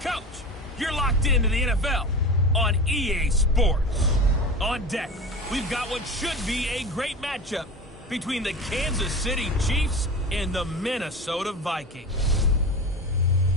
Coach, you're locked into the NFL on EA Sports. On deck, we've got what should be a great matchup between the Kansas City Chiefs and the Minnesota Vikings.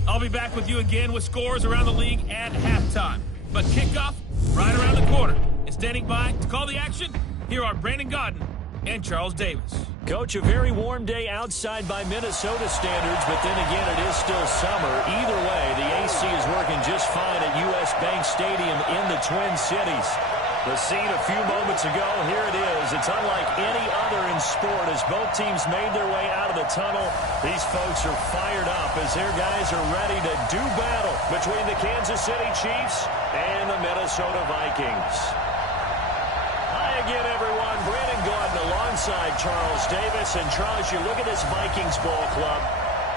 I'll be back with you again with scores around the league at halftime. But kickoff right around the corner. And standing by to call the action, here are Brandon Godden and Charles Davis. Coach, a very warm day outside by Minnesota standards, but then again, it is still summer. Either way, the AC is working just fine at U.S. Bank Stadium in the Twin Cities. The scene a few moments ago, here it is. It's unlike any other in sport as both teams made their way out of the tunnel. These folks are fired up as their guys are ready to do battle between the Kansas City Chiefs and the Minnesota Vikings. Hi again, everyone. Brandon Godden alongside Charles Davis. And Charles, you look at this Vikings ball club.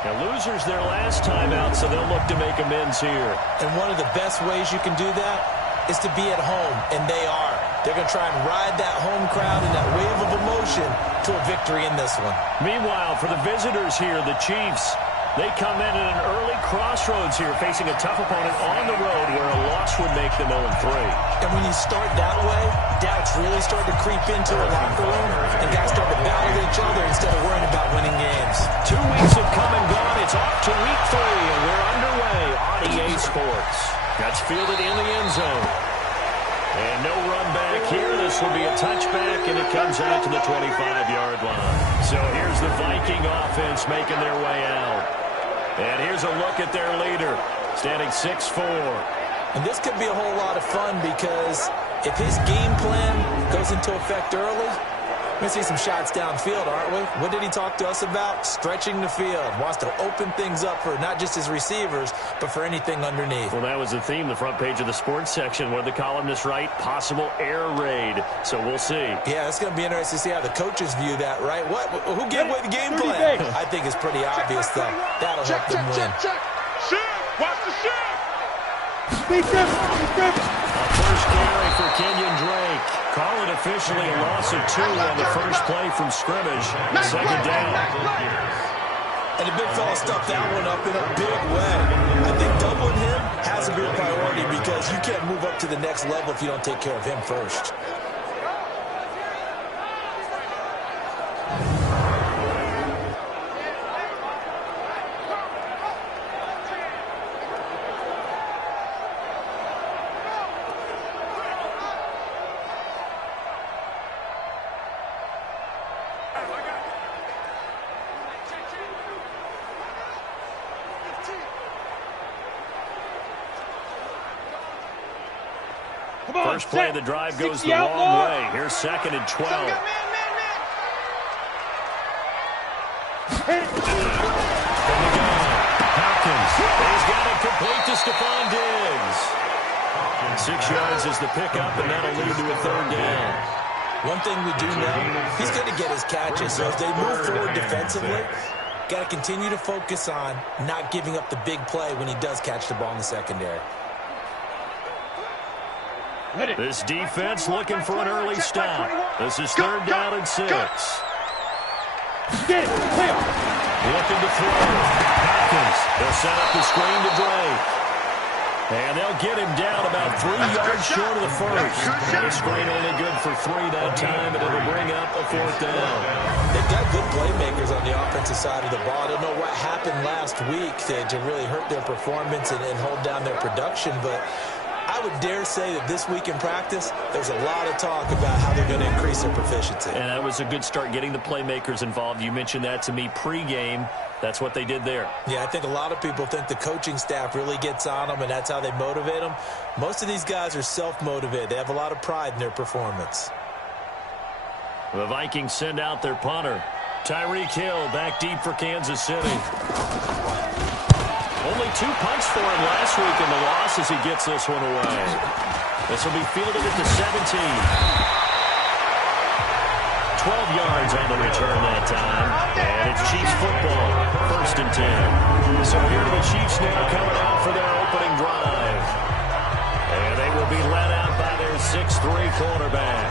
Now, losers their last time out, so they'll look to make amends here. And one of the best ways you can do that is to be at home, and they are. They're going to try and ride that home crowd and that wave of emotion to a victory in this one. Meanwhile, for the visitors here, the Chiefs, they come in at an early crossroads here, facing a tough opponent on the road where a loss would make them 0-3. And when you start that way, doubts really start to creep into a locker room, and guys start to battle each other instead of worrying about winning games. 2 weeks have come and gone. It's off to week 3, and we're underway on EA Sports. That's fielded in the end zone. And no run back here. This will be a touchback, and it comes out to the 25-yard line. So here's the Viking offense making their way out. And here's a look at their leader, standing 6'4". And this could be a whole lot of fun because if his game plan goes into effect early, we're going to see some shots downfield, aren't we? What did he talk to us about? Stretching the field. Wants to open things up for not just his receivers, but for anything underneath. Well, that was the theme, the front page of the sports section. What did the columnists write? Possible air raid. So we'll see. Yeah, it's going to be interesting to see how the coaches view that, right? Who gave away the game plan? I think it's pretty obvious, though. That'll help them win. Check. Shoot! Watch the shoot! First carry for Kenyon Drake. Call it officially a loss of 2 on the first play from scrimmage. Second down. And the big fella stuffed that one up in a big way. I think doubling him has to be a priority because you can't move up to the next level if you don't take care of him first. First play of the drive goes the wrong way. Here's 2nd and 12. Hopkins. He's got it complete to Stephon Diggs. 6 yards is the pickup, and that'll lead to a 3rd down. One thing we do know, he's going to get his catches. So as they move forward defensively, got to continue to focus on not giving up the big play when he does catch the ball in the secondary. This defense looking for an early stop. This is 3rd down and 6. Get it, clear. Looking to throw. Hopkins. They'll set up the screen to Drake. And they'll get him down about 3 yards short of the first. The screen only good for 3 that time, and it'll bring up a 4th down. They've got good playmakers on the offensive side of the ball. I don't know what happened last week to really hurt their performance and hold down their production, but I would dare say that this week in practice, there's a lot of talk about how they're going to increase their proficiency. And that was a good start, getting the playmakers involved. You mentioned that to me pregame. That's what they did there. Yeah, I think a lot of people think the coaching staff really gets on them, and that's how they motivate them. Most of these guys are self-motivated. They have a lot of pride in their performance. The Vikings send out their punter. Tyreek Hill back deep for Kansas City. Only 2 punts for him last week in the loss as he gets this one away. This will be fielded at the 17. 12 yards on the return that time. And it's Chiefs football, 1st and 10. So here are the Chiefs now coming out for their opening drive. And they will be led out by their 6'3 quarterback.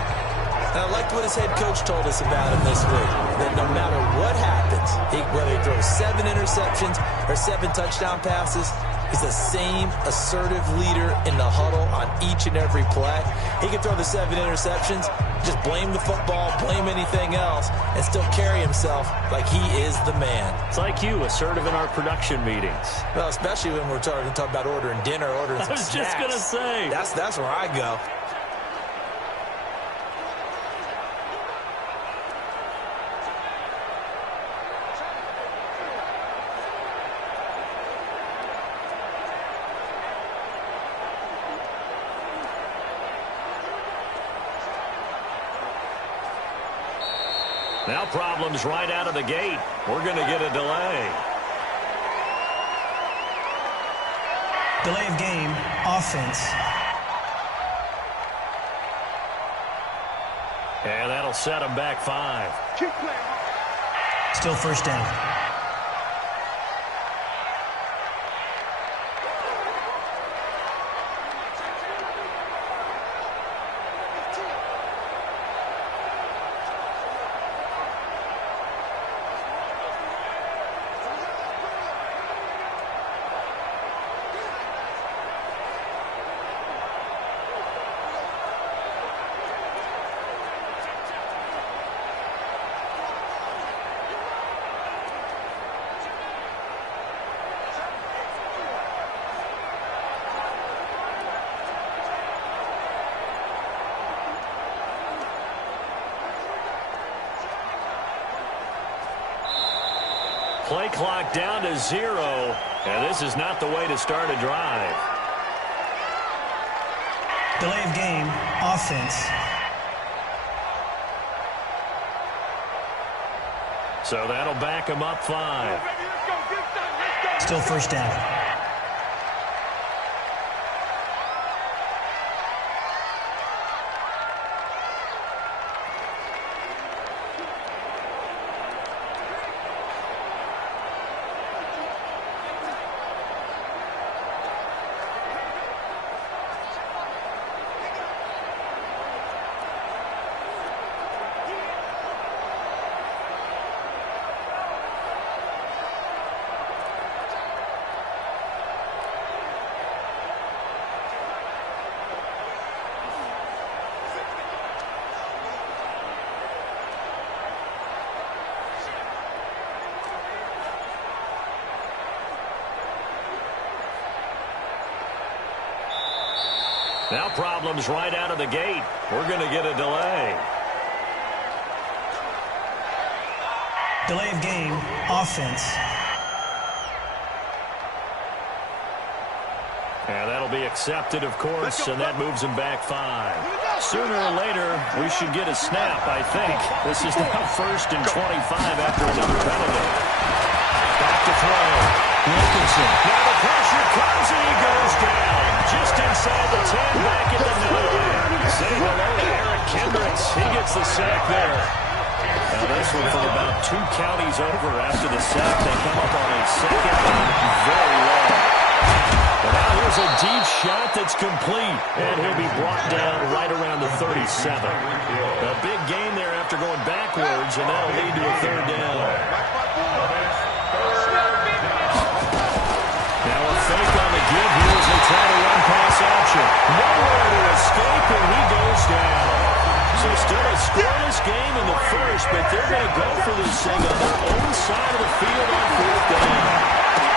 And I liked what his head coach told us about him this week, that no matter what happens, whether he throws 7 interceptions or 7 touchdown passes, He's the same assertive leader in the huddle on each and every play. He can throw the 7 interceptions, just blame the football, blame anything else, and still carry himself like he is the man. It's like you, assertive in our production meetings. Well, especially when we're talking about ordering dinner, ordering some snacks. I was just going to say. That's where I go. Now problems right out of the gate. We're going to get a delay. Delay of game, offense. And that'll set them back 5. Still first down. Play clock down to 0, and this is not the way to start a drive. Delay of game, offense. So that'll back him up 5. Still first down. Now problems right out of the gate. We're going to get a delay. Delay of game, offense. And that'll be accepted, of course, and that moves him back 5. Sooner or later, we should get a snap, I think. This is now 1st and 25 after another penalty. Back to throw. Wilkinson. Now the pressure comes, and he goes down. Just inside the 10, back at the 9. Say hello to Eric Kendricks. He gets the sack there. Now this one from about 2 counties over after the sack. They come up on a 2nd and very low. And now here's a deep shot that's complete. And he'll be brought down right around the 37. A big gain there after going backwards, and that'll lead to a 3rd down. Now a fake on the give here as they try to run pass action. Nowhere to escape, and he goes down. So still a scoreless game in the first, but they're going to go for this thing on their own side of the field on 4th down.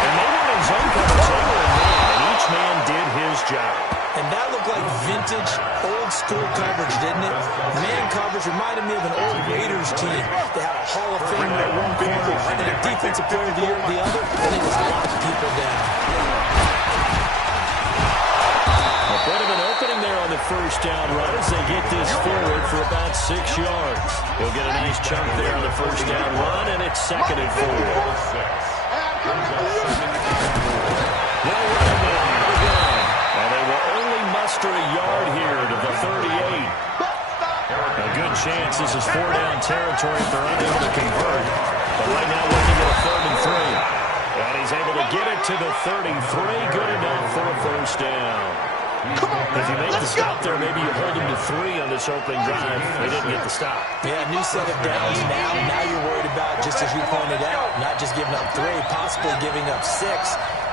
And they were in zone coverage over and man, and each man did his job. And that looked like vintage, old-school coverage, didn't it? Man coverage reminded me of an old Raiders team. They had a Hall of Famer at one corner and a defensive player of the year at the other, and they just locked people down. A bit of an opening there on the 1st down run as they get this forward for about 6 yards. He'll get a nice chunk there on the 1st down run, and it's 2nd and 4. They'll run it now. And they will only muster a yard here to the 38. A good chance this is 4-down territory if they're unable to convert. But right now looking at a 3rd and 3. And he's able to get it to the 33. Good enough for a 1st down. If you make the stop there, maybe you hold him to 3 on this opening drive. They didn't get the stop. Yeah, new set of downs now. Now you're worried about, just as you pointed out, not just giving up 3, possibly giving up 6.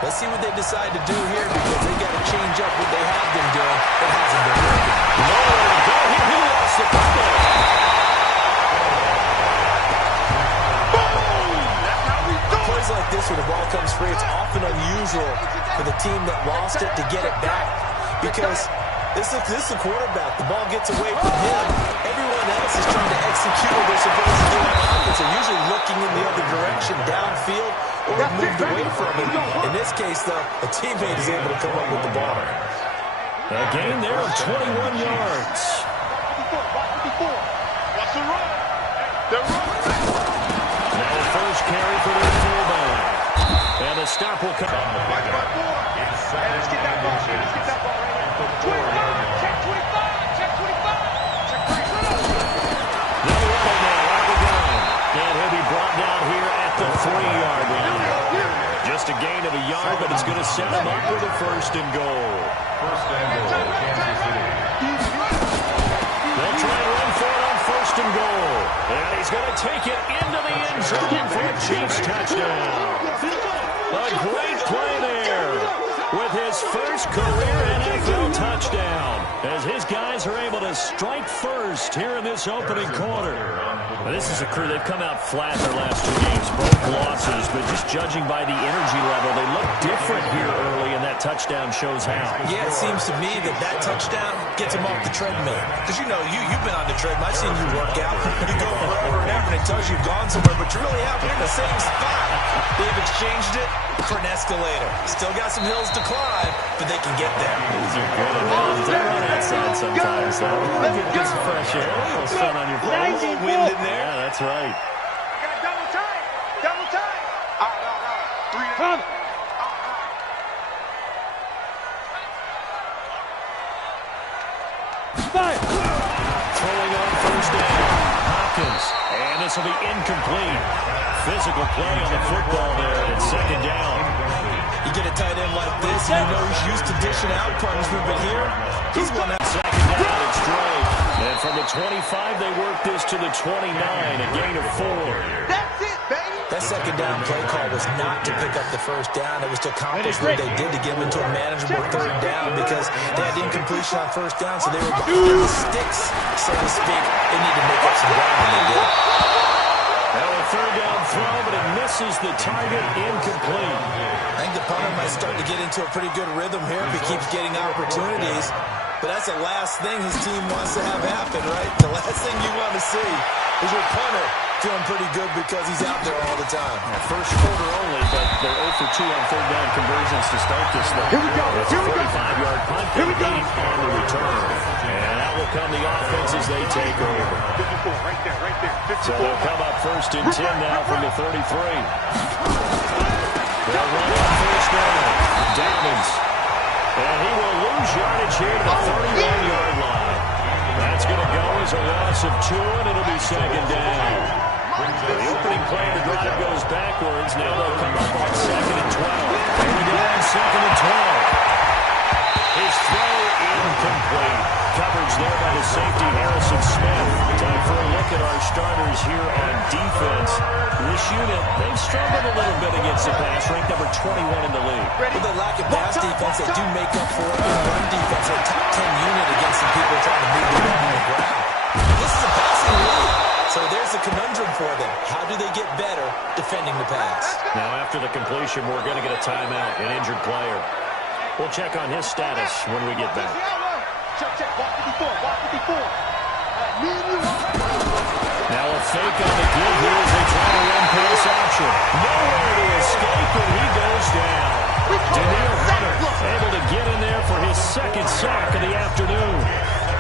Let's see what they decide to do here because they got to change up what they have been doing. It hasn't been working. Nowhere to go here. He lost the football. Plays like this where the ball comes free, it's often unusual for the team that lost it to get it back because this is the quarterback. The ball gets away from him. Everyone else is trying to execute what they're supposed to do on offense. They're usually looking in the other direction, downfield, or have moved away from it. In this case, though, a teammate is able to come up with the ball. A gain there of 21 yards. Watch the run. They're running. Now the first carry for their fullback. And the stop will come. Watch my boy. Hey, let's get that ball. Let's get that ball right here. 25. Check 25. Check 25. Check 25. They'll run it now at the gun. And he'll be brought down here at the 3-yard line. Just a gain of a yard, but it's going to set him up with a first and goal. First and goal, Kansas City. They'll try and run for it on first and goal. And he's going to take it into the end zone for a Chiefs touchdown. A great play there with his first career NFL touchdown as his guys are able to strike first here in this opening quarter. This is a crew. They've come out flat their last 2 games, both losses, but just judging by the energy level, they look different here early, and that touchdown shows how. Yeah, it seems to me that touchdown gets them off the treadmill. Because, you know, you've been on the treadmill. I've seen you work out. You go forever and ever, and it tells you you've gone somewhere, but you really haven't in the same spot. They've exchanged it for an escalator. Still got some hills to climb, but they can get there. These are good analogies. They run outside sometimes, though. Get some fresh air, a little sun on your face. A little wind in there. Yeah, that's right. I got double time. Double time. All right. 3 to 5. Throwing on first down. Hopkins. And this will be incomplete. Physical play on the football there at second down. You get a tight end like this, and you know he's used to dishing out punishment, but here, he's going out. Second down, it's Drake. And from the 25, they work this to the 29, a gain of 4. That's it, baby. That second down play call was not to pick up the first down. It was to accomplish what they did to get them into a manageable third down because they had incompletion on first down, so they were behind the sticks, so to speak. They need to make up some ground, and they did. Now a third down throw, but it misses the target, incomplete. I think the punter might start to get into a pretty good rhythm here if he keeps getting opportunities. But that's the last thing his team wants to have happen, right? The last thing you want to see is your punter feeling pretty good because he's out there all the time. First quarter only, but they're 0 for 2 on third down conversions to start this thing. Here we go. It's a 45-yard punt. Here we go. On the return. And that will come the offense as they take over. 54, right there, right there. 54. So they'll come up first and 10 now from the 33. They'll run on first down. Dobbins. And he will lose yardage here to the 31-yard line. That's going to go as a loss of 2, and it'll be second down. The opening play of the drive goes backwards. Now they'll come up on second and 12. Here we go on second and 12. His throw incomplete. Coverage there by the safety, Harrison Smith. Time for a look at our starters here on defense. This unit, they've struggled a little bit against the pass, ranked number 21 in the league. With the lack of pass defense, they do make up for it in run defense. They're a top 10 unit against some people trying to move the ball on the ground. This is a passing league, so there's a conundrum for them. How do they get better defending the pass? Now, after the completion, we're going to get a timeout, an injured player. We'll check on his status when we get back. Check, check. Walk 54, walk 54. Me and you. Now a fake on the give here as they try to run pass option. Nowhere to escape, and he goes down. Danielle Hunter able to get in there for his second sack of the afternoon.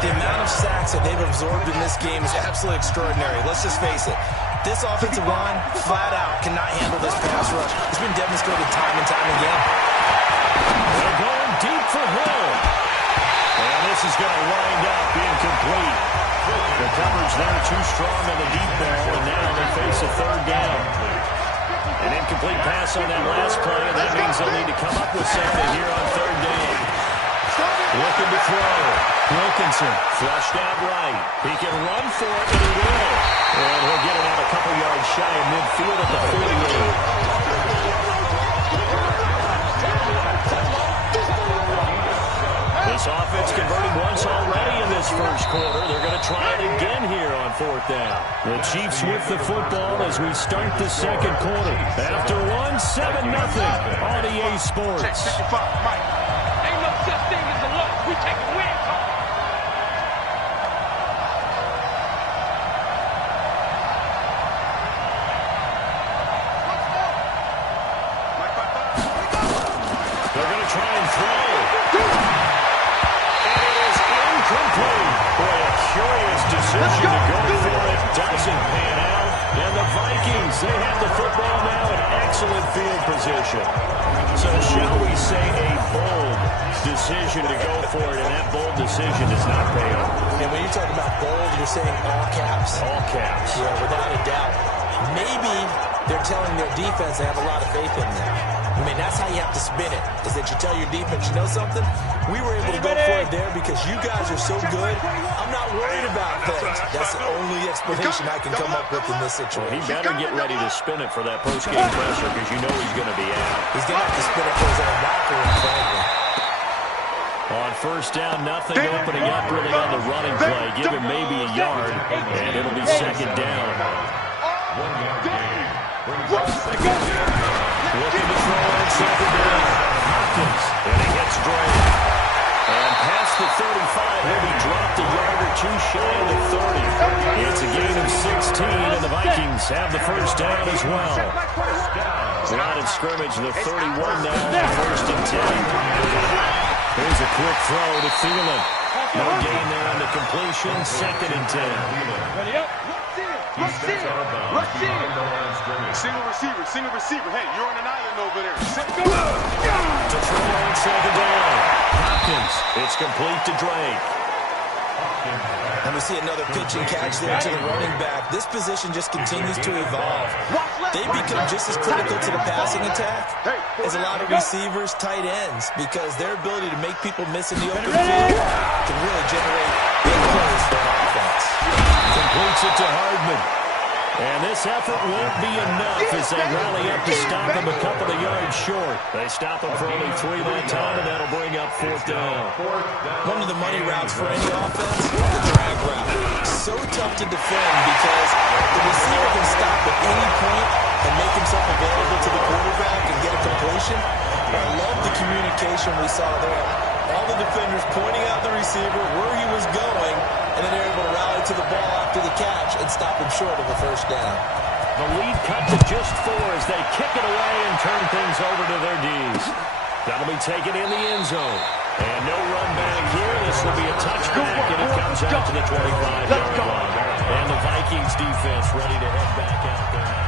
The amount of sacks that they've absorbed in this game is absolutely extraordinary. Let's just face it. This offensive line, flat out, cannot handle this pass rush. It's been demonstrated time and time again. They're going deep for Hill. And this is going to wind up incomplete. The coverage there too strong on the deep ball, and now they face a third down. An incomplete pass on that last play, and that means they'll need to come up with something here on third down. Looking to throw. Wilkinson flushed out right. He can run for it, and he will. And he'll get it out a couple yards shy of midfield at the 48. down. The Chiefs with the football as we start the second quarter. After one, 7-0 on EA Sports. Check 55, Mike. Ain't no such thing as a loss. We take a win home. They're going to try and throw. And it is incomplete. Boy, a curious decision to go for it. Doesn't pan out. And the Vikings, they have the football now in excellent field position. So shall we say a bold decision to go for it, and that bold decision does not pay off. And when you talk about bold, you're saying all caps. All caps. Yeah, without a doubt. Maybe they're telling their defense they have a lot of faith in them. I mean, that's how you have to spin it, is that you tell your defense, you know something? We were able to go for it there because you guys are so good. I'm not worried about things. That's the only explanation I can come up with in this situation. He better get ready to spin it for that post-game pressure because you know he's going to be out. He's going to have to spin it for his own locker room, frankly. On first down, nothing opening up really on the running play. Give him maybe a yard, and it'll be second down. Looking to throw on second down. Hopkins, and he hits Drake. And past the 35, he'll be dropped a yard or two shy of the 30. It's a gain of 16, and the Vikings have the first down as well. Line of scrimmage, the 31 now, first and 10. Here's a quick throw to Thielen. No gain there on the completion, second and 10. Ready up. Rush in. Rush in. Single receiver. Hey, you're on an island over there. To throw on second down. Hopkins. It's complete to Drake. And we see another pitch and catch there to the running back. This position just continues to evolve. They become just as critical to the passing attack as a lot of receivers, tight ends, because their ability to make people miss in the open field can really generate big plays for an offense. Completes it to Hardman. And this effort won't be enough as they rally up to stop him a couple of yards short. They stop him for only 3 that time, and that'll bring up fourth down. One of the money routes for any offense, the drag route. So tough to defend because the receiver can stop at any point and make himself available to the quarterback and get a completion. I love the communication we saw there. All the defenders pointing out the receiver, where he was going, and then they're able to rally to the ball after the catch and stop him short of a first down. The lead cut to just 4 as they kick it away and turn things over to their Ds. That'll be taken in the end zone. And no run back here. This will be a touchback, and it comes out to the 25-yard line. And the Vikings defense ready to head back out there.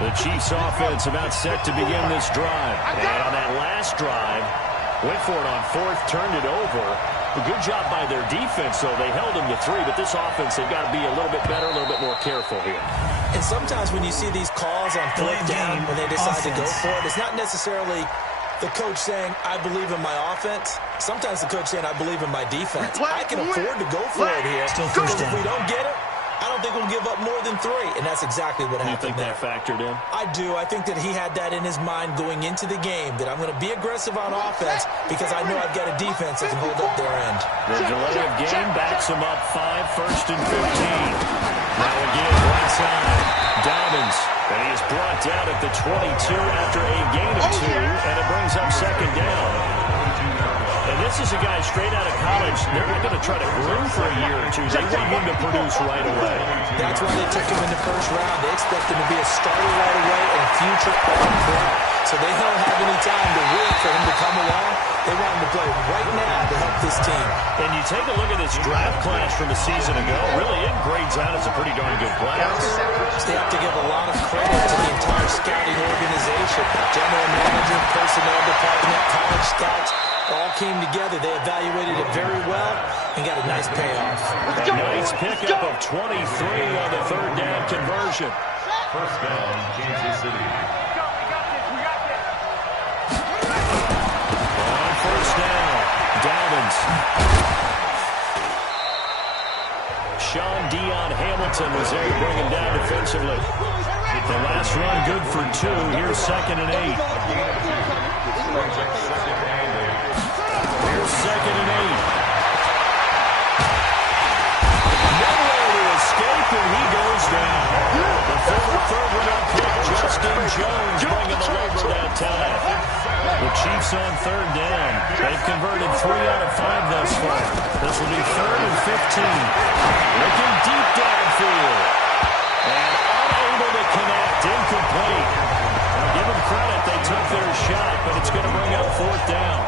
The Chiefs offense about set to begin this drive. And on that last drive, went for it on fourth, turned it over. A good job by their defense, though. They held them to 3, but this offense, they've got to be a little bit better, a little bit more careful here. And sometimes when you see these calls on fourth down, when they decide to go for it, it's not necessarily the coach saying, I believe in my offense. Sometimes the coach saying, I believe in my defense. I can afford to go for it here. Still first because down. if we don't get it, I don't think we'll give up more than 3, and that's exactly what happened. You think that factored in? I do. I think that he had that in his mind going into the game, that I'm going to be aggressive on offense because I know I've got a defense that can hold up their end. The delay of game backs him up 5, first and 15. Now again, right side, Dobbins, and he is brought down at the 22 after a gain of 2, and it brings up second down. And this is a guy straight out of college. They're not going to try to groom for a year or 2. They want him to produce right away. That's why they took him in the first round. They expect him to be a starter right away and a future All-Pro. So they don't have any time to wait for him to come along. They want him to play right now to help this team. And you take a look at this draft class from a season ago. Really, it grades out as a pretty darn good class. They have to give a lot of credit to the entire scouting organization. General manager, personnel department, college scouts. All came together. They evaluated it very well and got a nice payoff. A nice pickup of 23 on the third down conversion. First down, Kansas City. We got this. We got this. On first down, Dobbins. Sean Dion Hamilton was there to bring him down defensively. The last run good for 2. Here's 2nd and 8. Here's 2nd and 8. Nowhere to escape, and he goes down. The former third-round pick, Justin Jones, bringing the labor that time. The Chiefs on 3rd down. They've converted 3 out of 5 thus far. This will be 3rd and 15. Looking deep downfield. And unable to connect. Incomplete. Now give them credit. They took their shot, but it's going to bring up 4th down.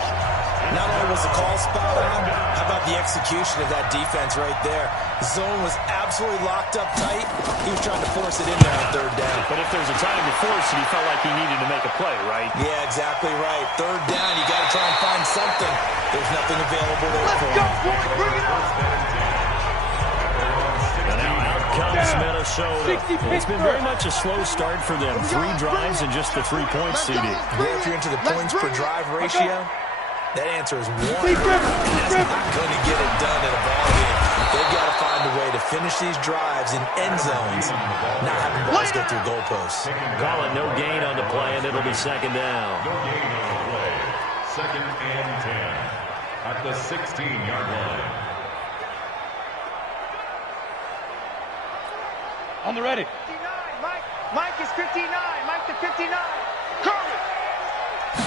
Not only was the call spot on, how about the execution of that defense right there? The zone was absolutely locked up tight. He was trying to force it in there on 3rd down. But if there's a time to force it, he felt like he needed to make a play, right? Yeah, exactly right. 3rd down, you got to try and find something. There's nothing available there for him. Let's go, boys. Bring it on. And now out comes Minnesota. It's been very much a slow start for them. 3 drives and just the 3 points, CD. Yeah, if you're into the points per drive ratio, that answer is 1. And that's not going to get it done in a ball game. They've got to find a way to finish these drives in end zones, not having balls go through goalposts. Call it no gain on the play, and it'll be 2nd down. No gain on the play. 2nd and 10 at the 16-yard line. On the ready. 59, Mike. Mike is 59. Mike to 59. Curry.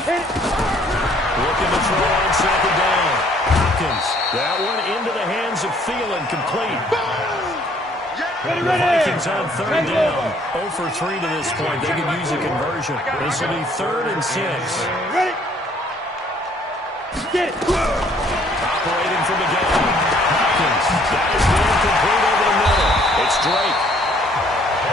Hit it. Looking to throw on 2nd down. Hopkins. That one into the hands of Thielen, complete. Ready, The Vikings on 3rd down. 0 for 3 to this point. They could use a conversion. This will be 3rd and 6. Ready. Get it. Operating from the gun. Hopkins. That is incomplete over the middle. It's Drake.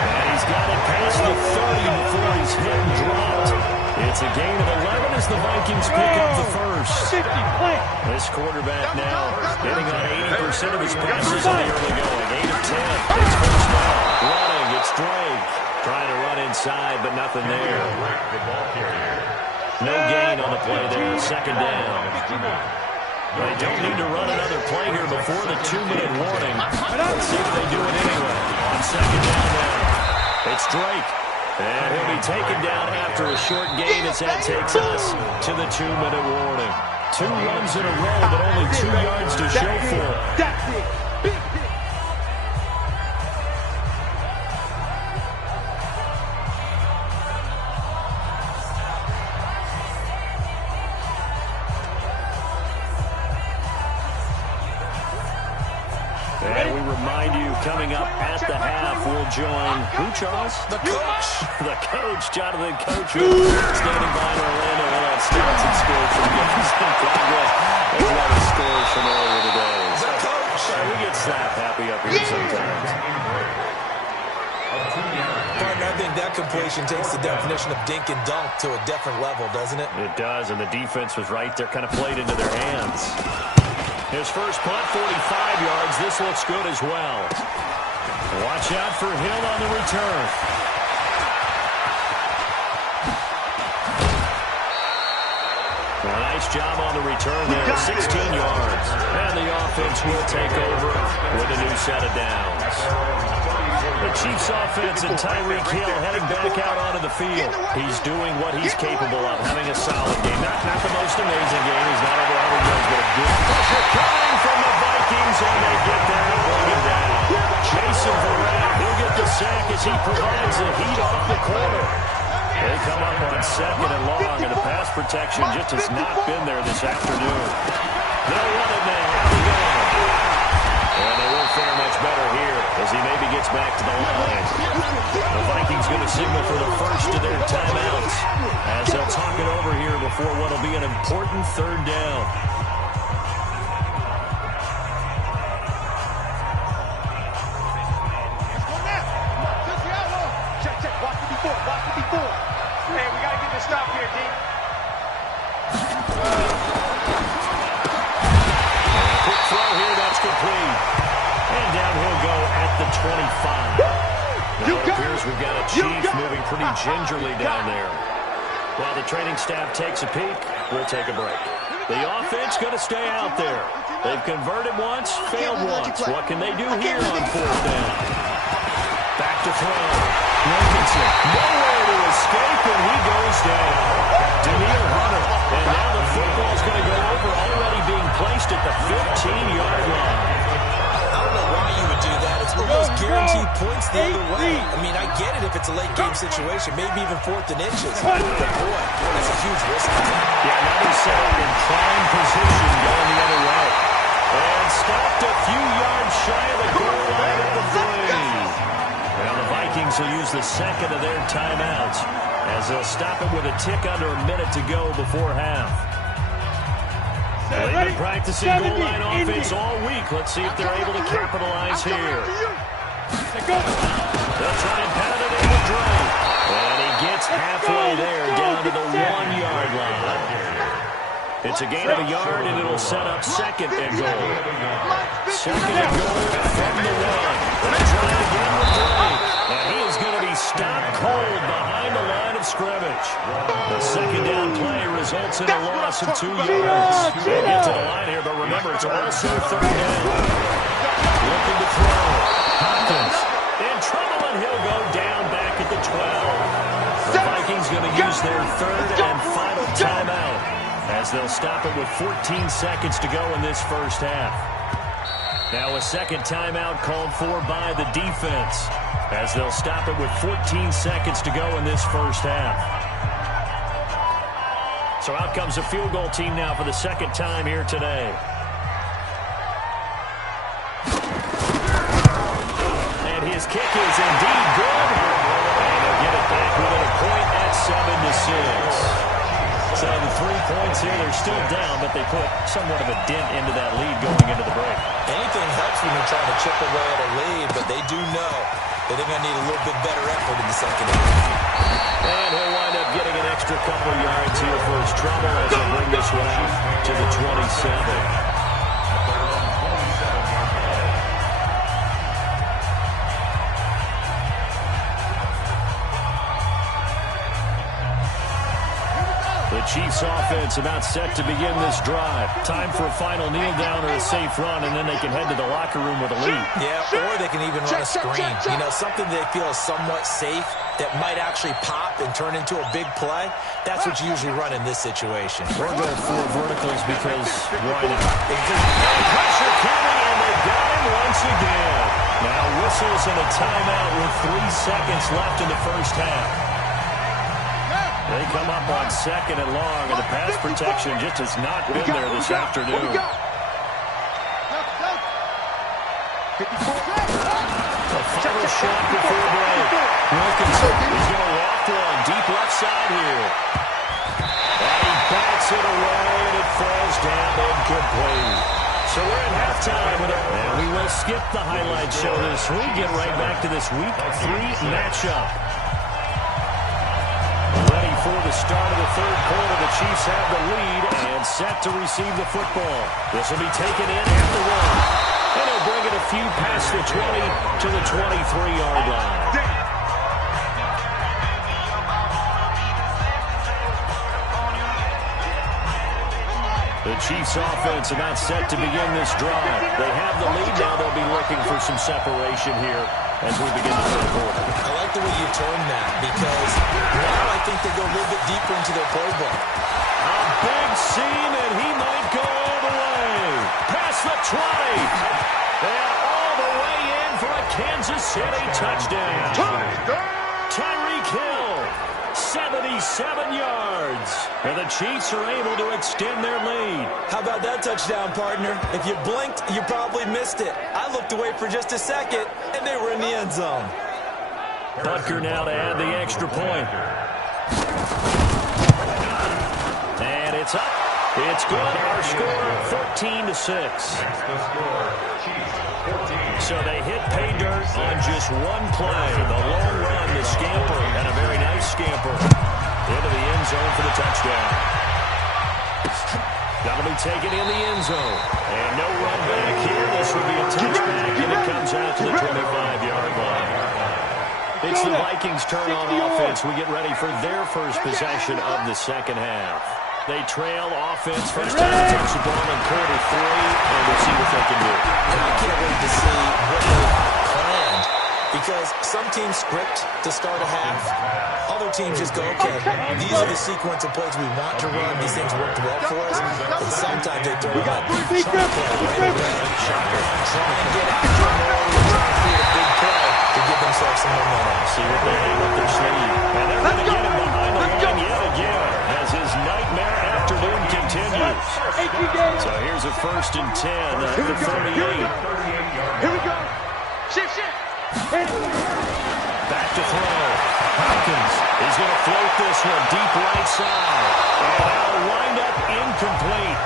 And he's got it past the 30 before he's hit and dropped. It's a gain of 11 as the Vikings pick up the first. 50, play. This quarterback now getting on 80% of his passes in the early going. 8 of 10. It's first down. Running. It's Drake. Trying to run inside, but nothing there. No gain on the play there. 2nd down. They don't need to run another play here before the 2-minute warning. Let's see if they do it anyway. On 2nd down now. It's Drake. And he'll be taken down after a short gain as that takes us to the 2-minute warning. 2 runs in a row, but only 2 yards to show for it. That's it. Big hit. And we remind you, coming up at the half, we'll join who, Charles? The coach. The coach, Jonathan Coachman, standing by in Orlando. We'll have stats and scores from games in progress, as well as scores from earlier today. The coach. We get slap happy up here sometimes. Partner, I think that completion takes the definition of dink and dunk to a different level, doesn't it? It does, and the defense was right there, kind of played into their hands. His first punt, 45 yards. This looks good as well. Watch out for Hill on the return. A nice job on the return there, 16 yards. And the offense will take over with a new set of downs. The Chiefs offense and Tyreek Hill heading back out onto the field. He's doing what he's capable of, having a solid game. Not the most amazing game. He's not over 100 yards, but a good pressure coming from the Vikings, and they get there and bring him down. Jason Verrett, he'll get the sack as he provides the heat off the corner. They come up on 2nd and long, and the pass protection just has not been there this afternoon. They'll run it now. How we going? And they won't fare much better here as he maybe gets back to the line. The Vikings going to signal for the first of their timeouts as they'll talk it over here before what will be an important 3rd down. Check. Watch it before. Hey, we got to get this stop here, D. Quick throw here, that's complete. And down he'll go at the 25. Now it appears we've got a Chief moving pretty gingerly down there. While the training staff takes a peek, we'll take a break. The offense going to stay out there. They've converted once, failed once. What can they do here on fourth down? Back to throw. Wilkinson, nowhere to escape, and he goes down. Daniil Hunter, and now the football's going to go over, already being placed at the 15-yard line. I don't know why you would do that. It's almost guaranteed points the other way. I mean, I get it if it's a late game situation, maybe even fourth and inches. But boy, that's a huge risk to take. Yeah, now he's set up in prime position going the other way. And stopped a few yards shy of the goal line of the play. Now the Vikings will use the second of their timeouts as they'll stop it with a tick under a minute to go before half. They've been practicing goal line offense all week. Let's see if they're able to capitalize here. They'll try and pound it into Dre. And he gets halfway there, down to the 1-yard line. It's a gain of a yard, and it'll set up second and goal. Second and goal from the 1. They'll try it again with Dre. And he is going to be stopped cold behind the line of scrimmage. The second down play results in a loss of 2 yards. They'll get to the line here, but remember, it's also third down. Looking to throw. Hopkins in trouble, and he'll go down back at the 12. The Vikings going to use their third and final timeout as they'll stop it with 14 seconds to go in this first half. Now a second timeout called for by the defense as they'll stop it with 14 seconds to go in this first half. So out comes a field goal team now for the second time here today. And his kick is indeed good. And they'll get it back within a point at 7-6. So the 3 points here, they're still down, but they put somewhat of a dent into that lead going into the break. Anything helps when you're trying to chip away at a lead, but they do know that they're going to need a little bit better effort in the second half. And he'll wind up getting an extra couple yards here for his trouble as he'll bring this one out to the 27. The Chiefs offense about set to begin this drive. Time for a final kneel down or a safe run, and then they can head to the locker room with a lead. Yeah, or they can even run a screen. You know, something they feel is somewhat safe that might actually pop and turn into a big play. That's what you usually run in this situation. We're going for verticals because why not? Pressure coming, and they got him once again. Now whistles and a timeout with 3 seconds left in the first half. They come up on second and long, and the pass protection just has not been there this afternoon. A final shot before break. Wilkinson is going to loft one deep left side here. And he bats it away, and it falls down incomplete. So we're at halftime with it. And we will skip the highlight show this week. Get right back to this Week 3 matchup. Ready for the start of the third quarter. The Chiefs have the lead and set to receive the football. This will be taken in at the 1. And he'll bring it a few past the 20 to the 23-yard line. The Chiefs offense about set to begin this drive. They have the lead now. They'll be looking for some separation here as we begin the third quarter. I like the way you term that because now I think they go a little bit deeper into their playbook. A big seam, and he might go all the way. Past the 20. And all the way in for a Kansas City touchdown. Tyreek Hill, 77 yards. And the Chiefs are able to extend their lead. How about that touchdown, partner? If you blinked, you probably missed it. I looked away for just a second, and they were in the end zone. Butker now to add the extra point. And it's up. It's good. Our score, 14-6. So they hit pay dirt on just one play. The long run, the scamper, and a very nice scamper into the end zone for the touchdown. That'll be taken in the end zone. And no run back here. This will be a touchback, and it comes out to the 25-yard line. It's the Vikings' turn on offense. We get ready for their first possession of the second half. They trail offense. First time to touch the ball in quarter 3, and we'll see what they can do. And I can't wait to see what they planned, because some teams script to start a half. Other teams just go, okay, these are the sequence of plays we want to run. These things worked well for us. But sometimes they throw out chunk play right away. Try and get after them early and try and create a big play to give themselves some momentum. See what they have up their sleeve. And they're going to get him behind the line yet again as his nightmare afternoon continues. So here's a 1st and 10 at the 38. Here we go. Shift. Back to throw. Hopkins is going to float this one deep right side. And that'll wind up incomplete.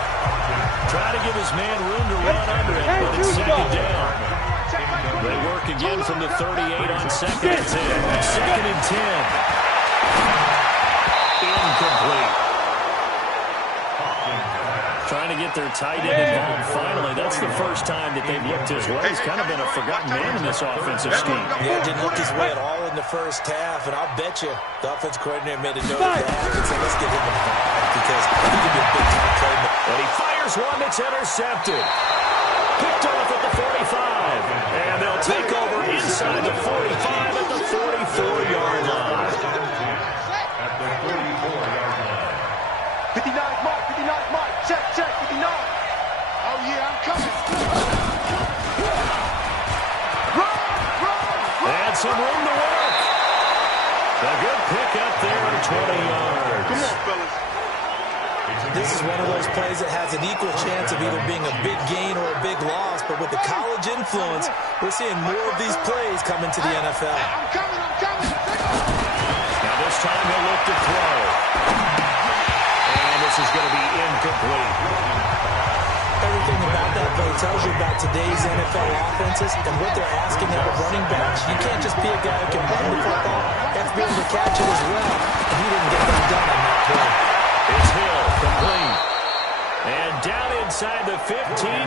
Try to give his man room to run under it, but it's second down. They work again from the 38 on 2nd and 10. 2nd and 10. Incomplete. Trying to get their tight end involved finally. That's the first time that they've looked his way. He's kind of been a forgotten man in this offensive scheme. Yeah, didn't look his way at all in the first half, and I'll bet you the offense coordinator made a note of that and said, let's get him involved because he could be a big-time playmaker. But he fires one that's intercepted. Picked off at the 45. And they'll take over inside the 45 at the 44-yard line. At the 44-yard line. 59 mark. Check, 59. Oh, yeah, I'm coming. Run. And some room to work. A good pick up there at 20 yards. Come on, fellas. This is one of those plays that has an equal chance of either being a big gain or a big loss, but with the college influence, we're seeing more of these plays come into the NFL. I'm coming. Now this time he'll look to throw. And this is going to be incomplete. Everything about that play tells you about today's NFL offenses and what they're asking out of running backs. You can't just be a guy who can run the football. You have to be able to catch it as well, and he didn't get that done on that play. It's Hill, complete. And down inside the 15,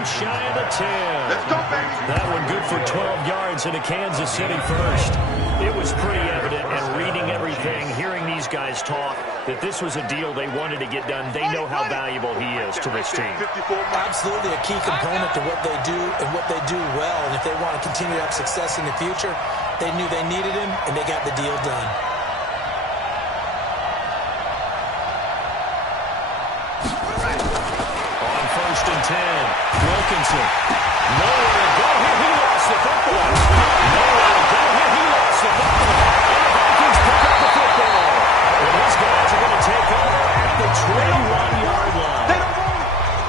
shy of the 10. Let's go, baby. That one good for 12 yards into Kansas City first. It was pretty evident, and reading everything, hearing these guys talk, that this was a deal they wanted to get done. They know how valuable he is to this team. Absolutely a key component to what they do and what they do well. And if they want to continue to have success in the future, they knew they needed him, and they got the deal done. On 1st and 10, Wilkinson. Nowhere to go here. He lost the football. Nowhere to go here. He lost the football. And the Vikings pick up the football. And these guys are going to take over at the 21-yard line.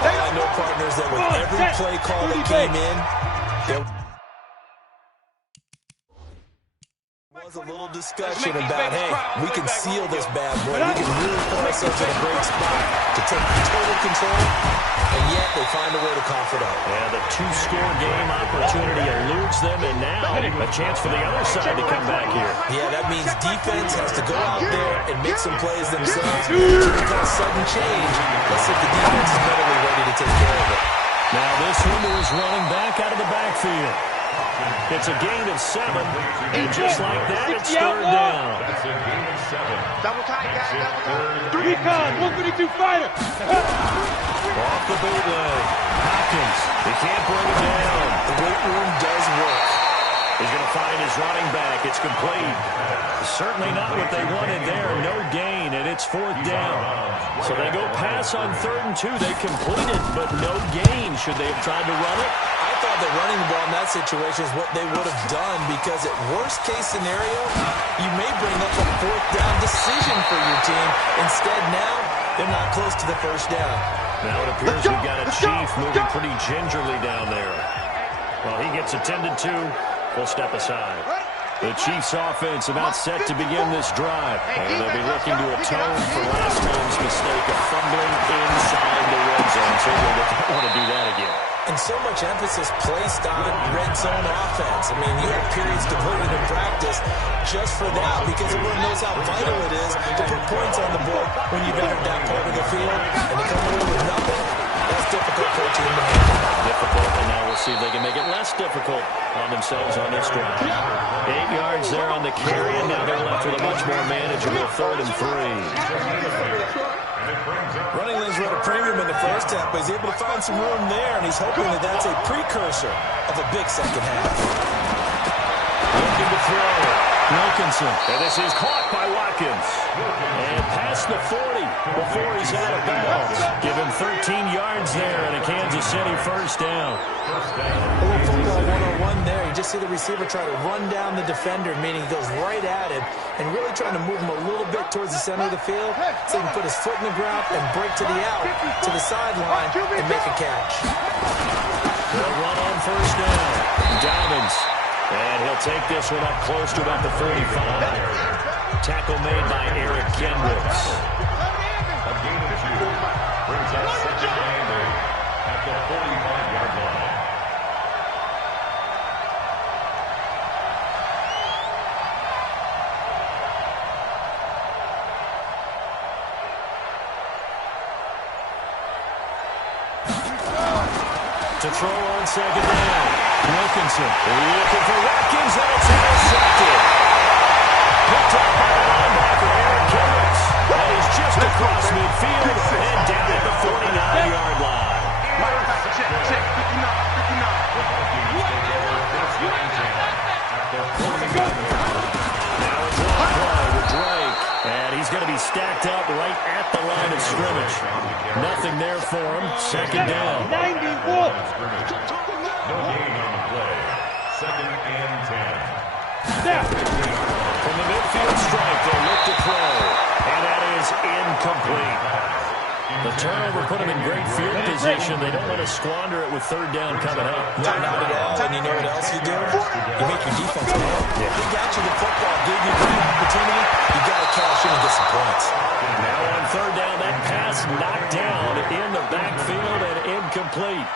I know, partners, that with every play call that came in, there was a little discussion about, hey, we can seal this bad boy. We can really put ourselves in a great spot to take total control, and yet they find a way to cough it up. Yeah, the 2-score game opportunity eludes them, and now a chance for the other side to come back here. Yeah, that means defense has to go out there and make some plays themselves. To cause sudden change, let's see if the defense is mentally ready to take care of it. Now this one is running back out of the backfield. It's a gain of 7, and just like that, it's third down. That's a gain of 7. Double time, guys. Double time. Recon, 152 fighter. Off the bootleg. Hopkins. They can't bring him down. The weight room does work. He's going to find his running back. It's complete. Certainly not what they wanted there. No gain, and it's 4th down. So they go pass on 3rd and 2. They completed, but no gain. Should they have tried to run it? I thought that running the ball in that situation is what they would have done, because at worst case scenario, you may bring up a 4th down decision for your team. Instead, now they're not close to the 1st down. Now it appears we've got a Chief moving pretty gingerly down there. Well, he gets attended to. We'll step aside. The Chiefs' offense about set to begin this drive. And they'll be looking to atone for last time's mistake of fumbling inside the red zone. Certainly they don't want to do that again. And so much emphasis placed on red zone offense. I mean, you have periods devoted in practice just for that, because everyone knows how vital it is to put points on the board when you've entered that part of the field. And to come away with nothing, that's difficult for a team to handle. Difficult, and now we'll see if they can make it less difficult on themselves on this drive. 8 yards there on the carry, and now they're left with a much more manageable 3rd and 3. Running lanes were at a premium in the first half, but he's able to find some room there, and he's hoping that that's a precursor of a big second half. Looking to throw. Wilkinson. And this is caught by Watkins. And past the 40 before he's out of bounds. Give him 13 yards there and a Kansas City first down. A little football one-on-one there. You just see the receiver try to run down the defender, meaning he goes right at him and really trying to move him a little bit towards the center of the field so he can put his foot in the ground and break to the out, to the sideline, and make a catch. They'll run on first down. Dobbins. And he'll take this one up close to about the 45. Tackle made by Eric Kendricks. A gain of 2 brings up second and 8 at the 45-yard line. To throw on second down. Wilkinson looking for Watkins, and it's intercepted. Picked up by the linebacker, Eric Kendricks. And he's just across midfield and down at the 49-yard line. Check, 59. Now it's one play with Drake. And he's going to be stacked up right at the line of scrimmage. Nothing there for him. Second down. 91. No gain on the play. Second and 10. Snap. From the midfield strike, they'll look to throw. And that is incomplete. The turnover put him in great field position. They don't want to squander it with third down coming up. No, not at all. And you know what else you do? You make your defense pay. If he got you the football, gave you the opportunity, you got to cash in and get some points. Now on third down, that pass knocked down in the backfield and incomplete.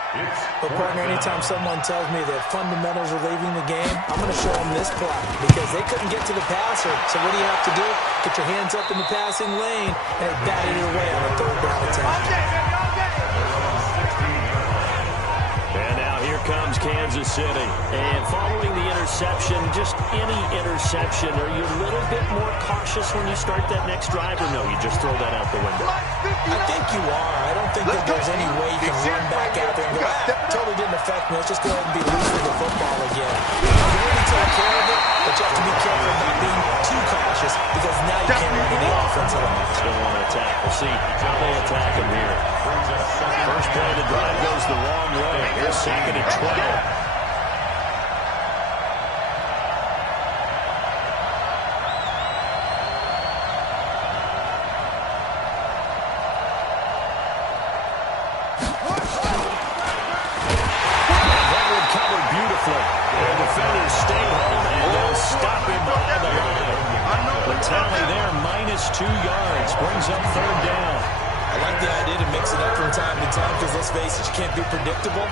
But, partner, anytime someone tells me that fundamentals are leaving the game, I'm going to show them this play because they couldn't get to the passer. So what do you have to do? Get your hands up in the passing lane, and they batted it away on a third down attack. And now here comes Kansas City. And following the interception, just any interception, are you a little bit more cautious when you start that next drive, or no, you just throw that out the window? I think you are. I don't think that there's any way you can run back out there and go, totally didn't affect me. Let's just go ahead and be loose with the football again. You already take care of it, but you have to be careful about being too cautious because now you can't run any offense at all. Still want to attack. We'll see how they attack him here. First play of the drive goes the wrong way. Here's second and 12. Tally there, -2 yards, brings up third down. I like the idea to mix it up from time to time because, let's face it, you can't be predictable.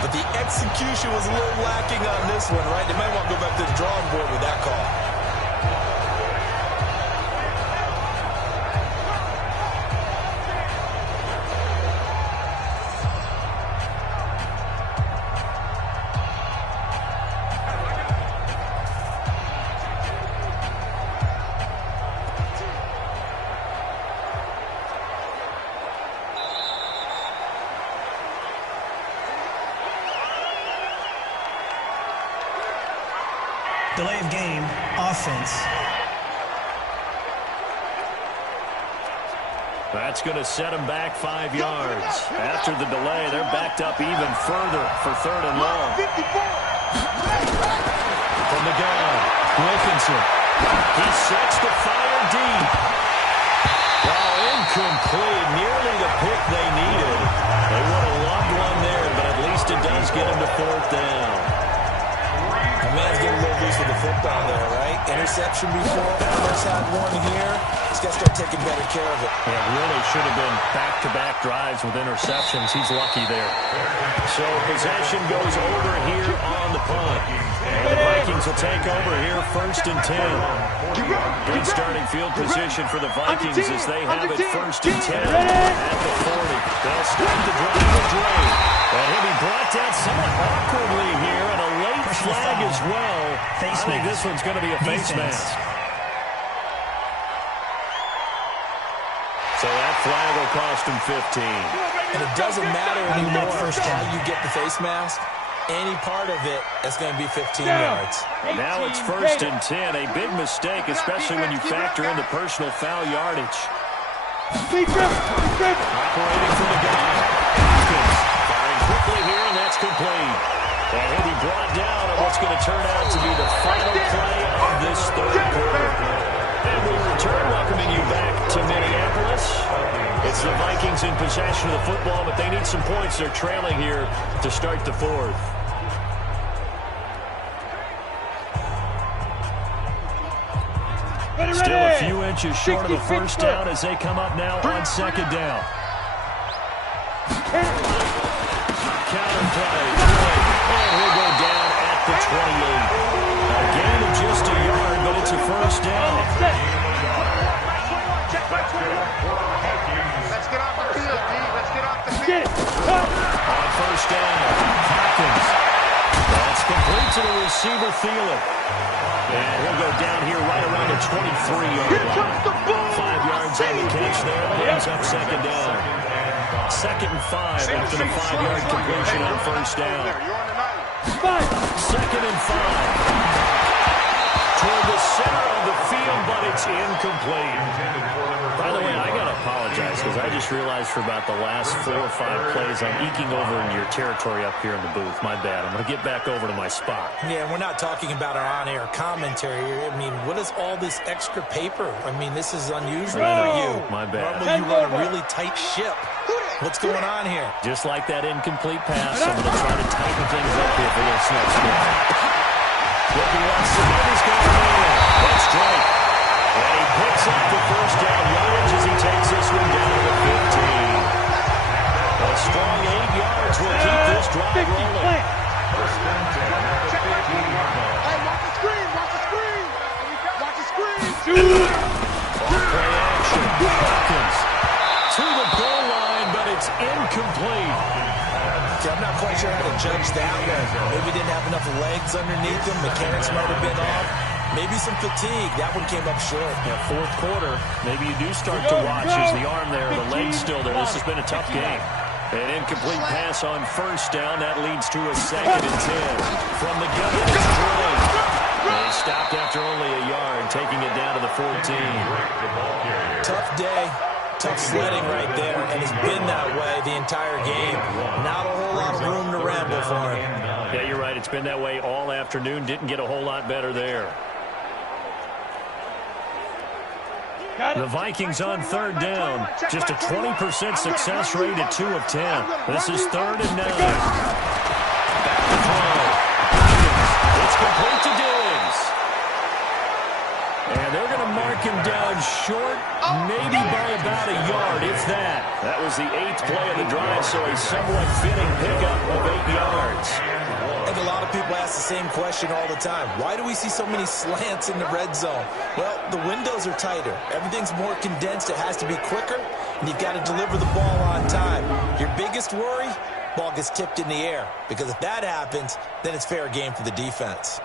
But the execution was a little lacking on this one, right? They might want to go back to the drawing board with that call. Delay of game, offense. That's going to set them back 5 yards. After the delay, they're backed up even further for third and long. From the gun, Wilkinson. He sets the fire deep. Well, incomplete. Nearly the pick they needed. They would have loved one there, but at least it does get them to fourth down. The man's getting a little loose with the football there, right? Interception before, first had one here. It's got to start taking better care of it. Yeah, really should have been back-to-back drives with interceptions. He's lucky there. So possession goes over here on the punt. And the Vikings will take over here 1st and 10. Good starting field position for the Vikings as they have it 1st and 10 at the 40. They'll start the drive with Dre. And he'll be brought down somewhat awkwardly here, and a late flag as well. I think this one's going to be a face mask. So that flag will cost him 15. And it doesn't matter anymore how you get the face mask. Any part of it is going to be 15 yards. And now it's 1st and 10. A big mistake, especially when you factor in the personal foul yardage. Operating for the guy. Hopkins firing quickly here, and that's complete. And he'll be brought down on what's going to turn out to be the final play of this 3rd quarter. And we return, welcoming you back to Minneapolis. It's the Vikings in possession of the football, but they need some points. They're trailing here to start the 4th. Still a few inches short of the 1st down as they come up now on 2nd down. Counter play. And he'll go down at the 28. A gain of just a yard, but it's a 1st down. Let's get off the field, D. Let's get off the field. On 1st down, Hopkins. That's complete to the receiver, Thielen. And he'll go down here right around the 23-yard line. 5 yards on the catch there. Brings up 2nd down. 2nd and 5 after the 5-yard completion on 1st down. 2nd and 5. Toward the center of the field, but it's incomplete. By the way, I got to apologize because I just realized for about the last 4 or 5 plays I'm eking over into your territory up here in the booth. My bad. I'm going to get back over to my spot. Yeah, we're not talking about our on-air commentary. I mean, what is all this extra paper? I mean, this is unusual for you. My bad. Normally you run a really tight ship. What's going on here? Just like that incomplete pass, I'm going to try to tighten things up here for this next one. Looking left, somebody's going in. That's Drake. And he picks up the 1st down yardage as he takes this one down to the 15. A strong 8 yards will keep this drive rolling. First and 10 at the 15-yard line. Hey, watch the screen. Watch the screen. Watch the screen. Play action. Hopkins to the goal line, but it's incomplete. I'm not quite sure how to judge that one. Maybe didn't have enough legs underneath him. Mechanics might have been off. Maybe some fatigue. That one came up short. Yeah, 4th quarter, maybe you do start to watch as the arm there, the leg's still there. This has been a tough game. An incomplete pass on 1st down. That leads to a 2nd and 10. From the gun, it's Dre. They stopped after only a yard, taking it down to the 14. Tough day. Tough sledding right there, and it's been that way the entire game. Not a whole lot of room to ramble for him. Yeah, you're right. It's been that way all afternoon. Didn't get a whole lot better there. The Vikings on 3rd down. Just a 20% success rate at 2 of 10. This is 3rd and 9. Back to throw. It's complete to Diggs. And they're going to mark him down short, maybe by about a yard, if that. That was the 8th play of the drive, so a somewhat fitting pickup of 8 yards. I think a lot of people ask the same question all the time. Why do we see so many slants in the red zone? Well, the windows are tighter. Everything's more condensed. It has to be quicker, and you've got to deliver the ball on time. Your biggest worry, ball gets tipped in the air, because if that happens, then it's fair game for the defense.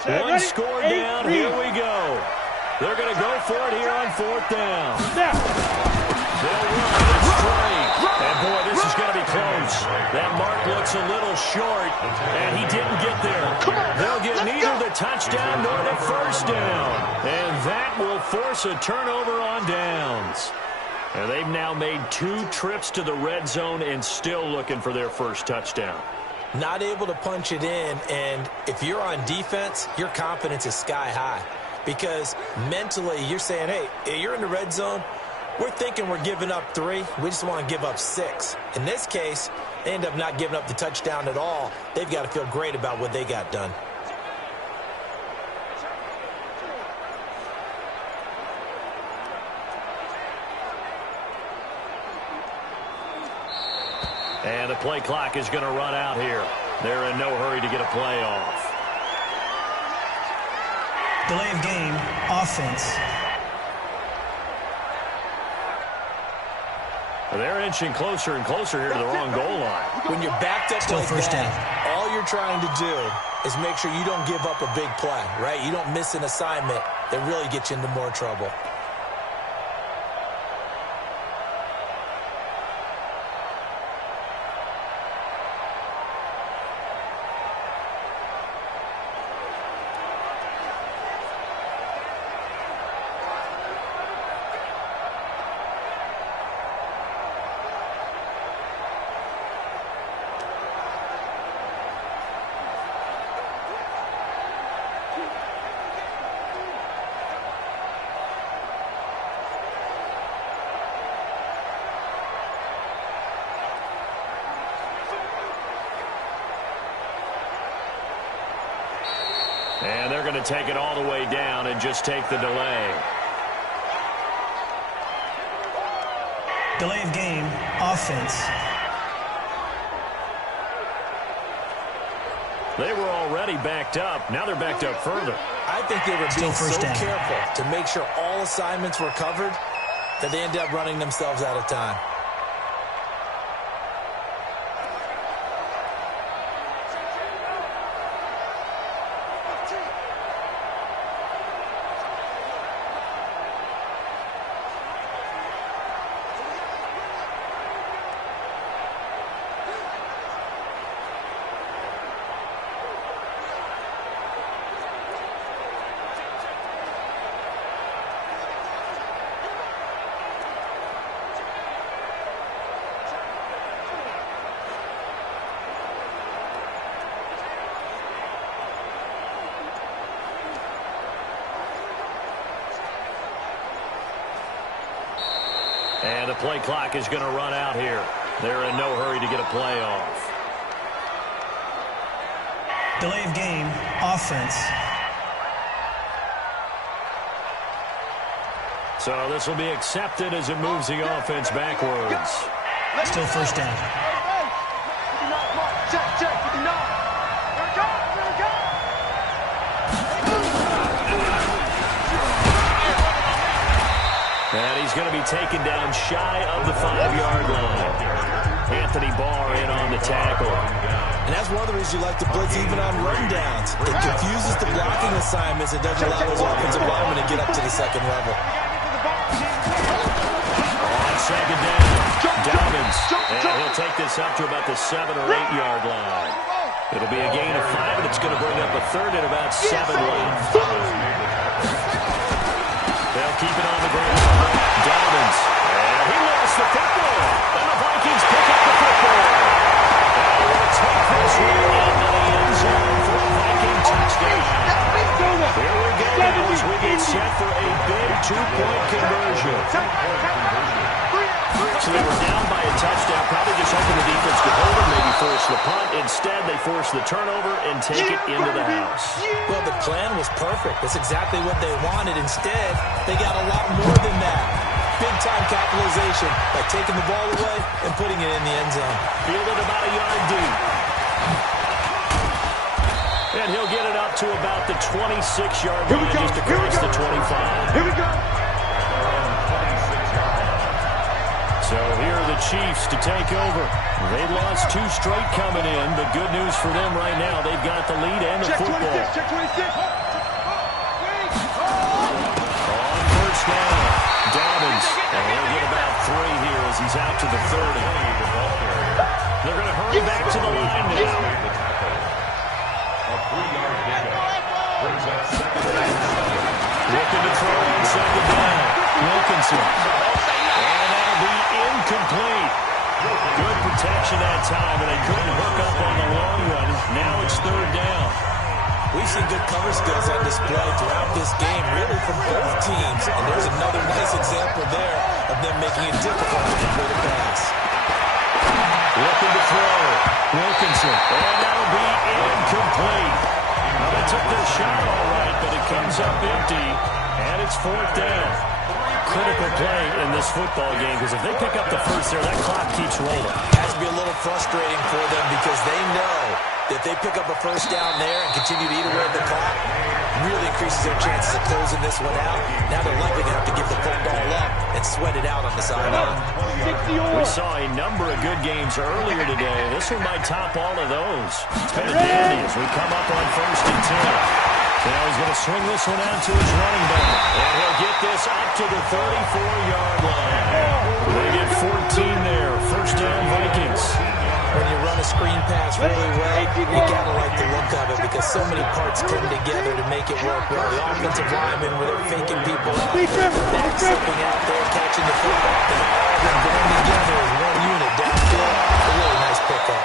One score down, here we go. They're going to go for it here on 4th down. They'll run, it's straight. And boy, this is going to be close. That mark looks a little short, and he didn't get there. They'll get neither the touchdown nor the 1st down. And that will force a turnover on downs. And they've now made 2 trips to the red zone and still looking for their 1st touchdown. Not able to punch it in, and if you're on defense, your confidence is sky high. Because mentally, you're saying, hey, you're in the red zone. We're thinking we're giving up 3. We just want to give up 6. In this case, They end up not giving up the touchdown at all. They've got to feel great about what they got done. And the play clock is going to run out here. They're in no hurry to get a play off. Delay of game, offense. They're inching closer and closer here to the wrong goal line. When you're backed up Still like first that, down. all you're trying to do is make sure you don't give up a big play, right? You don't miss an assignment that really gets you into more trouble. And they're going to take it all the way down and just take the delay. Delay of game, offense. They were already backed up. Now they're backed up further. I think they were being so first down. careful to make sure all assignments were covered that they ended up running themselves out of time. And the play clock is going to run out here. They're in no hurry to get a play off. Delay of game, offense. So this will be accepted as it moves the offense backwards. Still first down. Check, check, 59. Here we go, here we go. And he's going to be taken down shy of the 5-yard line. Anthony Barr in on the tackle. And that's one of the reasons you like to blitz even on rundowns. It confuses the blocking assignments. It doesn't allow those offensive linemen to get up to the second level. On second down, Dobbins. And he'll take this up to about the 7 or 8-yard line. It'll be a gain of 5, and it's going to bring up a third and about 7 left. They'll keep it on the ground. Dobbins. And he lost the football. And the Vikings pick up the football. And they will take this one into the end zone for a Viking touchdown. Here we go now as we get set for a big 2-point conversion. So they were down by a touchdown, probably just hoping the defense could hold them, maybe force the punt. Instead, they force the turnover and take it into the house. Well, the plan was perfect. That's exactly what they wanted. Instead, they got a lot more than that. Big-time capitalization by taking the ball away and putting it in the end zone. Fielded about a yard deep. And he'll get it up to about the 26-yard line, just across the 25. Here we go. So here are the Chiefs to take over. They lost 2 straight coming in, but good news for them right now. They've got the lead and the Check football. 26, check 26. On first down, Dobbins. And he'll get about 3 here as he's out to the 30. They're going to hurry back to the line now. A 3-yard pickup brings up second and 7. Looking to throw on second down. Wilkinson. And that'll be incomplete. Good protection that time, and they couldn't hook up on the long run. Now it's third down. We've seen good cover skills on display throughout this game, really from both teams. And there's another nice example there of them making it difficult to complete a pass. Looking to throw. Wilkinson. And that'll be incomplete. Now, they took their shot all right, but it comes up empty, and it's 4th down. Critical play in this football game, because if they pick up the first there, that clock keeps rolling. Has to be a little frustrating for them because they know that if they pick up a first down there and continue to eat away at the clock, really increases their chances of closing this one out. Now they're likely to have to give the football up and sweat it out on the sideline. We saw a number of good games earlier today. This one might top all of those. It's been a dandy as we come up on 1st and 10. Now he's going to swing this one out to his running back. And he'll get this up to the 34-yard line. They get 14 there. 1st down, Vikings. When you run a screen pass really well, you got to like the look of it because so many parts come together to make it work well. The offensive linemen, where they're faking people out, back stepping out there, catching the football, they all been going together as one unit downfield. A really nice pickup.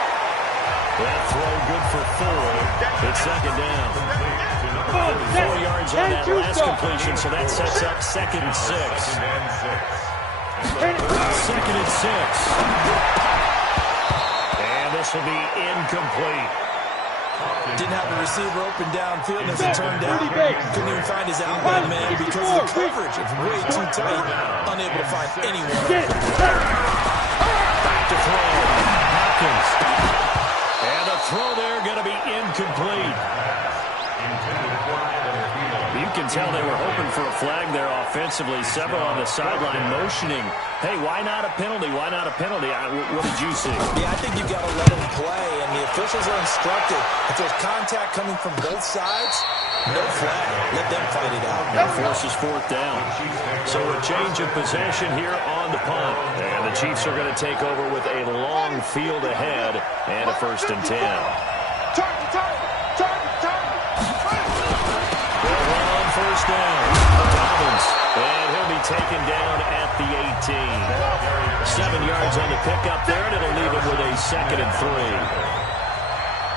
That throw good for 4. It's 2nd down. 4 yards on that last completion, so that sets up 2nd and 6. 2nd and 6. And this will be incomplete. Didn't have a receiver open downfield, and as it turned out, couldn't even find his outlet man because the coverage is way too tight, unable to find anyone. Back to throw. Hopkins. And a throw there going to be incomplete. You can tell they were hoping for a flag there offensively. Several on the sideline motioning, hey, why not a penalty? Why not a penalty? What did you see? Yeah, I think you've got to let them play, and the officials are instructed. If there's contact coming from both sides, no flag. Let them fight it out. That forces 4th down. So a change of possession here on the punt. And the Chiefs are going to take over with a long field ahead and a 1st and 10. First down, Dobbins, and he'll be taken down at the 18. 7 yards on the pickup there, and it'll leave him with a 2nd and 3.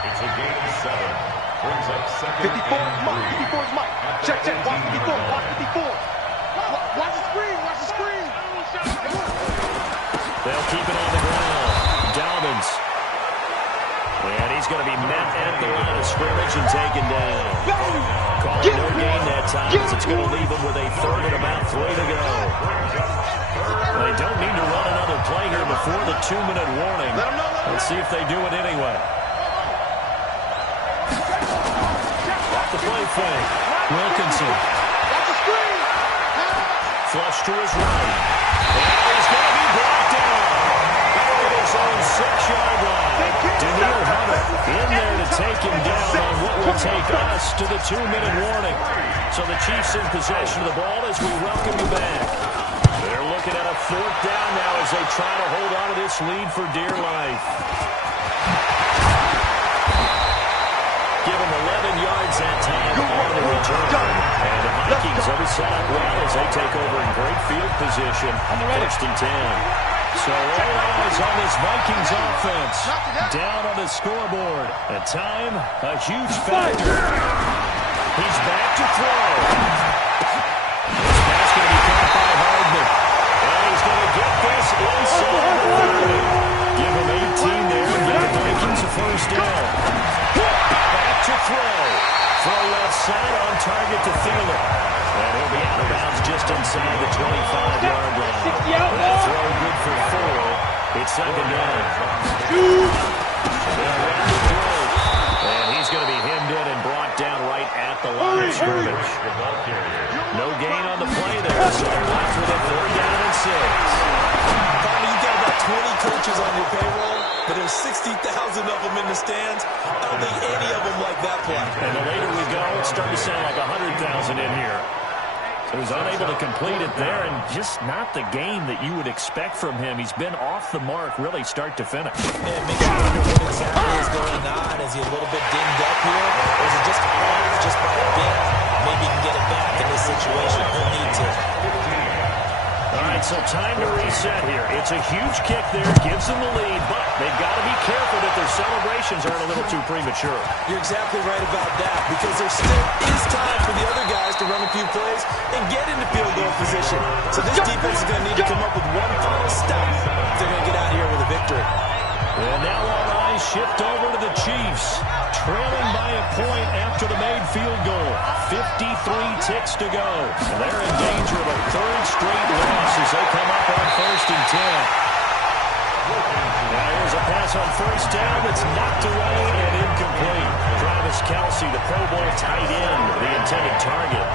It's a gain of 7. Brings up 2nd 54 is Mike. 54 is Mike. Check. Watch 54. Watch 54. Watch the screen. Watch the screen. They'll keep it on the ground. Dobbins. And he's going to be met at the line of scrimmage and taken down. Calling no gain that time, as it's going to leave him with a 3rd and about 3 to go. They don't need to run another play here before the 2-minute warning. Let's see if they do it anyway. Off the play fake. Wilkinson. Flush to his right. And he's going to be brought down. At his own 6-yard line. Daniil Hunter in there to take him down on what will take us to the 2-minute warning. So the Chiefs in possession of the ball as we welcome you back. They're looking at a 4th down now as they try to hold on to this lead for dear life. Give them 11 yards that time on the return. And the Vikings have it set up well as they take over in great field position. 1st and 10. So all eyes on this Vikings offense. Down on the scoreboard. At time, a huge factor. He's back to throw. This pass going to be caught by Hardman. And he's going to get this inside the 30. Give him 18 there and give the Vikings a 1st down. Back to throw. Throw left side on target to Thielen. And he'll be out of bounds just inside the 25-yard line. That throw good for 4. It's 2nd down. And he's going to be hemmed in and brought down right at the line of scrimmage. No gain on the play there, so they're left with a 3rd down and 6. Finally, you've got about 20 coaches on your payroll, but there's 60,000 of them in the stands. I don't think any of them like that play. And the later we go, it's starting to sound like 100,000 in here. So he's unable to complete it there, and just not the game that you would expect from him. He's been off the mark, really, start to finish. Yeah, it makes you wonder what exactly is going on. Is he a little bit dinged up here, or is it just off just by a bit? Maybe he can get it back in this situation. He'll need to. All right, so time to reset here. It's a huge kick there, gives them the lead, but they've got to be careful that their celebrations aren't a little too premature. You're exactly right about that, because there still is time for the other guys to run a few plays and get into field goal position. So this defense is going to need to come up with one final stop if they're going to get out of here with a victory. And now all eyes shift over to the Chiefs, trailing by a point after the made field goal. 53 ticks to go. And they're in danger of a third straight loss as they come up on 1st and 10. Now here's a pass on 1st down that's knocked away and incomplete. Travis Kelce, the Pro Bowl tight end, the intended target.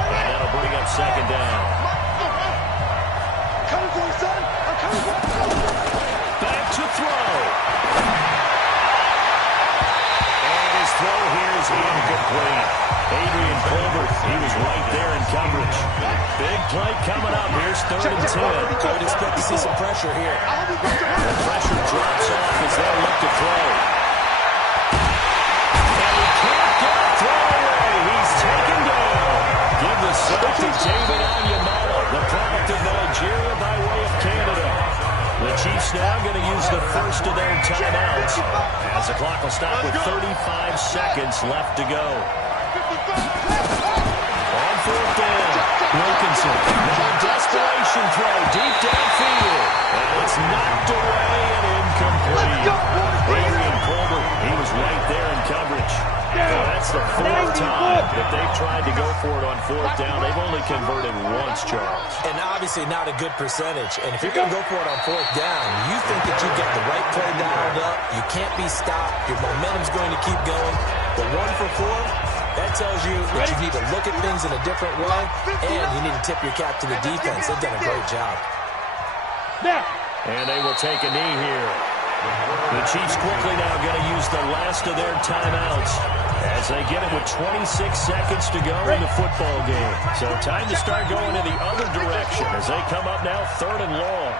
And that'll bring up 2nd down. Coming for you, son. I'm coming for you. Back to throw. And his throw here is incomplete. Adrian Colbert, he was right there in coverage. Big play coming up. Here's 3rd and 10. I would expect to see some pressure here. The pressure drops off as they look to throw. And he can't get a throw away. He's taken down. Give the sack to David Onyemata, the product of Nigeria by way of Canada. The Chiefs now going to use the first of their timeouts as the clock will stop with 35 seconds left to go. On 4th down, Wilkinson. A desperation throw deep downfield. And it's knocked away and incomplete. Adrian Colbert, he was right there in coverage. Well, that's the 4th time that they've tried to go for it on 4th down. They've only converted once, Charles. And obviously not a good percentage. And if you're going to go for it on 4th down, you think that you've got the right play dialed up. You can't be stopped. Your momentum's going to keep going. But 1 for 4, that tells you that you need to look at things in a different way, and you need to tip your cap to the defense. They've done a great job. And they will take a knee here. The Chiefs quickly now going to use the last of their timeouts as they get it with 26 seconds to go in the football game. So time to start going in the other direction as they come up now 3rd and long.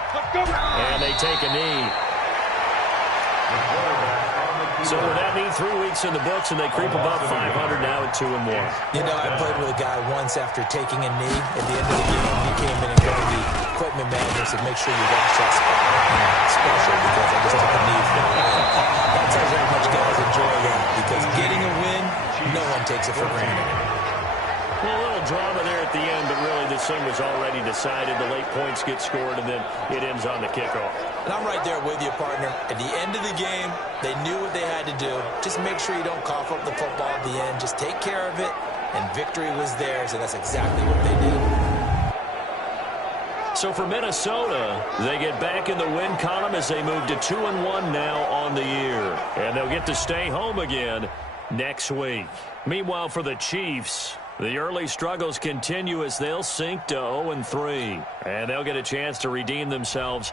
And they take a knee. So with that knee, 3 weeks in the books, and they creep above 500 now at 2-1. You know, I played with a guy once after taking a knee. At the end of the game, he came in and grabbed the equipment manager and said, make sure you watch that spot. Special because I just took a knee for the win. That tells you how much guys enjoy that because getting a win, no one takes it for granted. Well, a little drama there at the end, but really this thing was already decided. The late points get scored, and then it ends on the kickoff. And I'm right there with you, partner. At the end of the game, they knew what they had to do. Just make sure you don't cough up the football at the end. Just take care of it, and victory was theirs, and that's exactly what they did. So for Minnesota, they get back in the win column as they move to 2-1 now on the year. And they'll get to stay home again next week. Meanwhile, for the Chiefs, the early struggles continue as they'll sink to 0-3. And they'll get a chance to redeem themselves